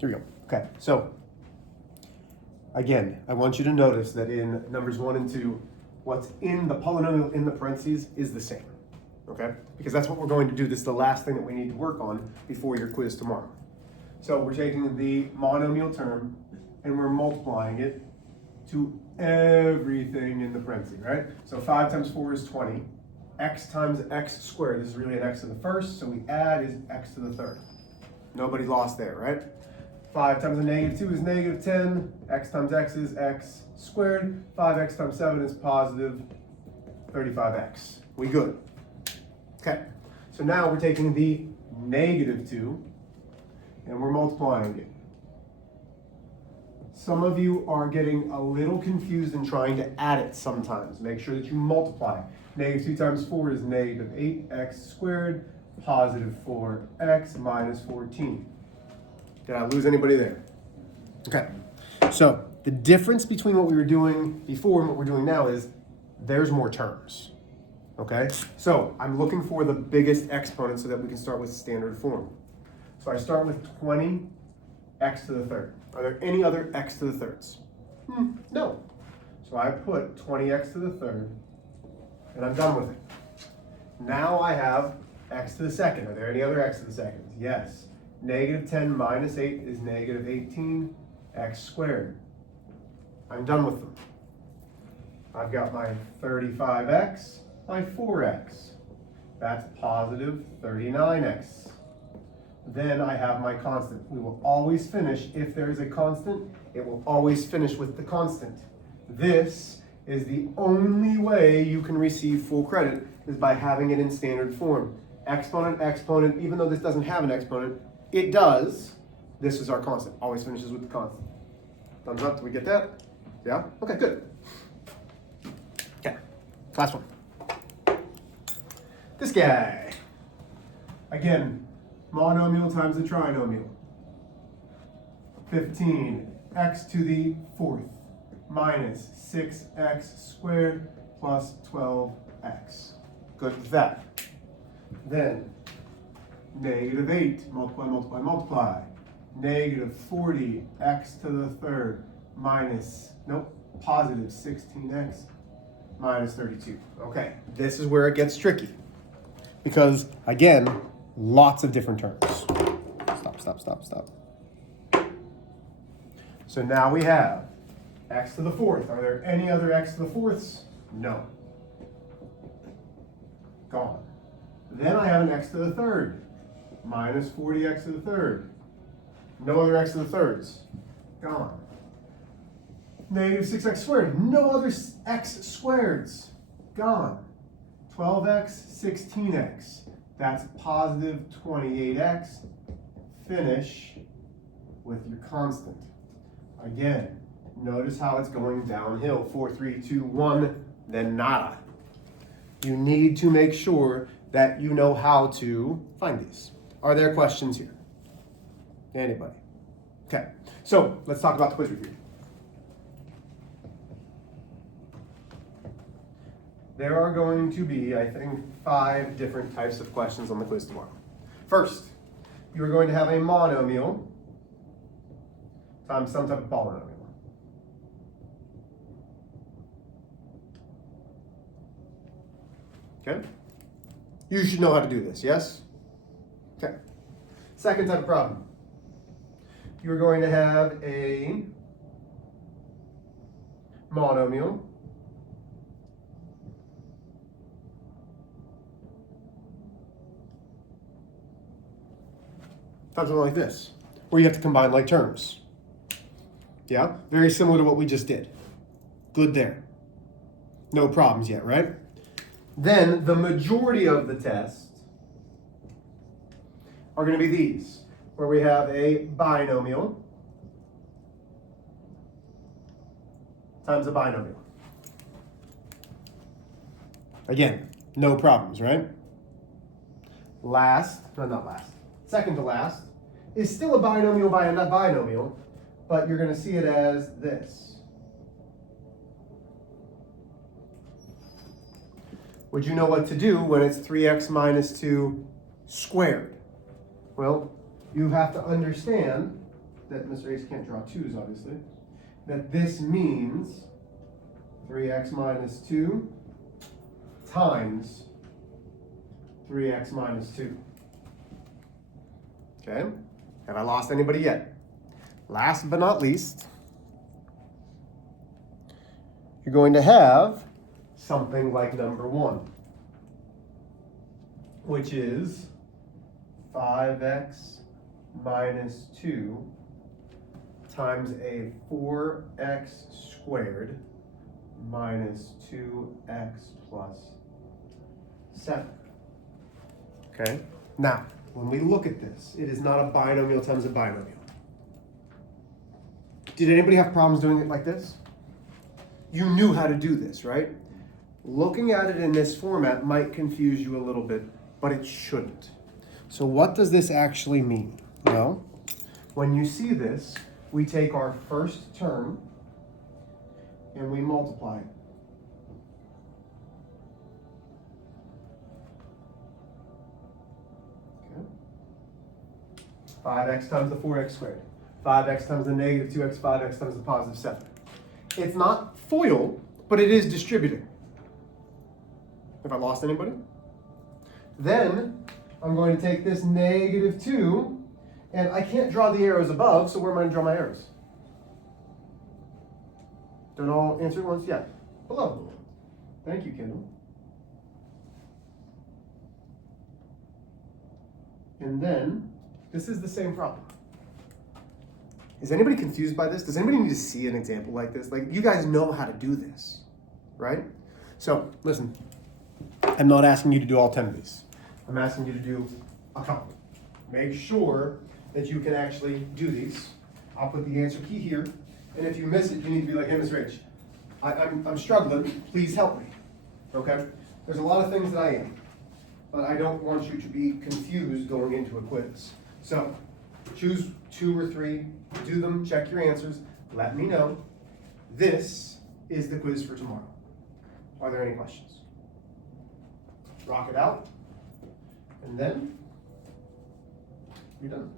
Here we go. Okay, so again, I want you to notice that in numbers 1 and 2, what's in the polynomial in the parentheses is the same, okay? Because that's what we're going to do. This is the last thing that we need to work on before your quiz tomorrow. So we're taking the monomial term and we're multiplying it to everything in the parentheses, right? So 5 times 4 is 20. X times x squared, this is really an x to the first, so we add is x to the third. Nobody lost there, right? 5 times a negative 2 is negative 10. X times x is x squared. 5x times 7 is positive 35x. We good? Okay, so now we're taking the negative 2 and we're multiplying it. Some of you are getting a little confused and trying to add it sometimes. Make sure that you multiply. Negative 2 times 4 is negative 8x squared, positive 4x minus 14. Did I lose anybody there? Okay, so the difference between what we were doing before and what we're doing now is there's more terms. Okay, so I'm looking for the biggest exponent so that we can start with standard form. So I start with 20 x to the third. Are there any other x to the thirds? No. So I put 20x to the third, and I'm done with it. Now I have x to the second. Are there any other x to the seconds? Yes. Negative 10 minus 8 is negative 18 x squared. I'm done with them. I've got my 35x, my 4x. That's positive 39x. Then I have my constant. We will always finish, if there is a constant, it will always finish with the constant. This is the only way you can receive full credit, is by having it in standard form. Exponent, exponent, even though this doesn't have an exponent, it does. This is our constant. Always finishes with the constant. Thumbs up, do we get that? Yeah? Okay, good. Okay, last one. This guy. Again, monomial times the trinomial. 15x to the fourth minus 6x squared plus 12x. Good with that. Then negative 8, multiply, multiply, multiply. Negative 40x to the third minus, positive 16x minus 32. Okay, this is where it gets tricky. Because, again, lots of different terms. Stop. So now we have x to the fourth. Are there any other x to the fourths? No. Gone. Then I have an x to the third. Minus 40x to the third. No other x to the thirds. Gone. Negative 6x squared. No other x squareds. Gone. 12x, 16x. That's positive 28x. Finish with your constant. Again, notice how it's going downhill. 4, 3, 2, 1, then nada. You need to make sure that you know how to find these. Are there questions here? Anybody? Okay, so let's talk about the quiz review. There are going to be, I think, 5 different types of questions on the quiz tomorrow. First, you are going to have a monomial times some type of polynomial. Okay? You should know how to do this, yes? Okay. Second type of problem. You're going to have a monomial something like this, where you have to combine like terms. Yeah? Very similar to what we just did. Good there. No problems yet, right? Then the majority of the tests are going to be these, where we have a binomial times a binomial. Again, no problems, right? Second to last is still a binomial by a binomial, but you're going to see it as this. Would you know what to do when it's 3x minus 2 squared? Well, you have to understand that Mr. H can't draw 2's, obviously, that this means 3x minus 2 times 3x minus 2. Okay? Have I lost anybody yet? Last but not least, you're going to have something like number 1, which is 5x minus 2 times a 4x squared minus 2x plus 7. Okay? Now, when we look at this, it is not a binomial times a binomial. Did anybody have problems doing it like this? You knew how to do this, right? Looking at it in this format might confuse you a little bit, but it shouldn't. So what does this actually mean? Well, when you see this, we take our first term and we multiply it. Okay. 5x times the 4x squared. 5x times the negative 2x, 5x times the positive 7. It's not FOIL, but it is distributing. Have I lost anybody? Then I'm going to take this negative 2, and I can't draw the arrows above, so where am I going to draw my arrows? Don't all answer at once? Yeah, below. Thank you, Kendall. And then, this is the same problem. Is anybody confused by this? Does anybody need to see an example like this? Like, you guys know how to do this, right? So, listen, I'm not asking you to do all 10 of these. I'm asking you to do a couple. Make sure that you can actually do these. I'll put the answer key here, and if you miss it, you need to be like, hey, Mr. H, I'm struggling, please help me, okay? There's a lot of things that I am, but I don't want you to be confused going into a quiz. So, choose 2 or 3, do them, check your answers, let me know. This is the quiz for tomorrow. Are there any questions? Rock it out, and then you're done.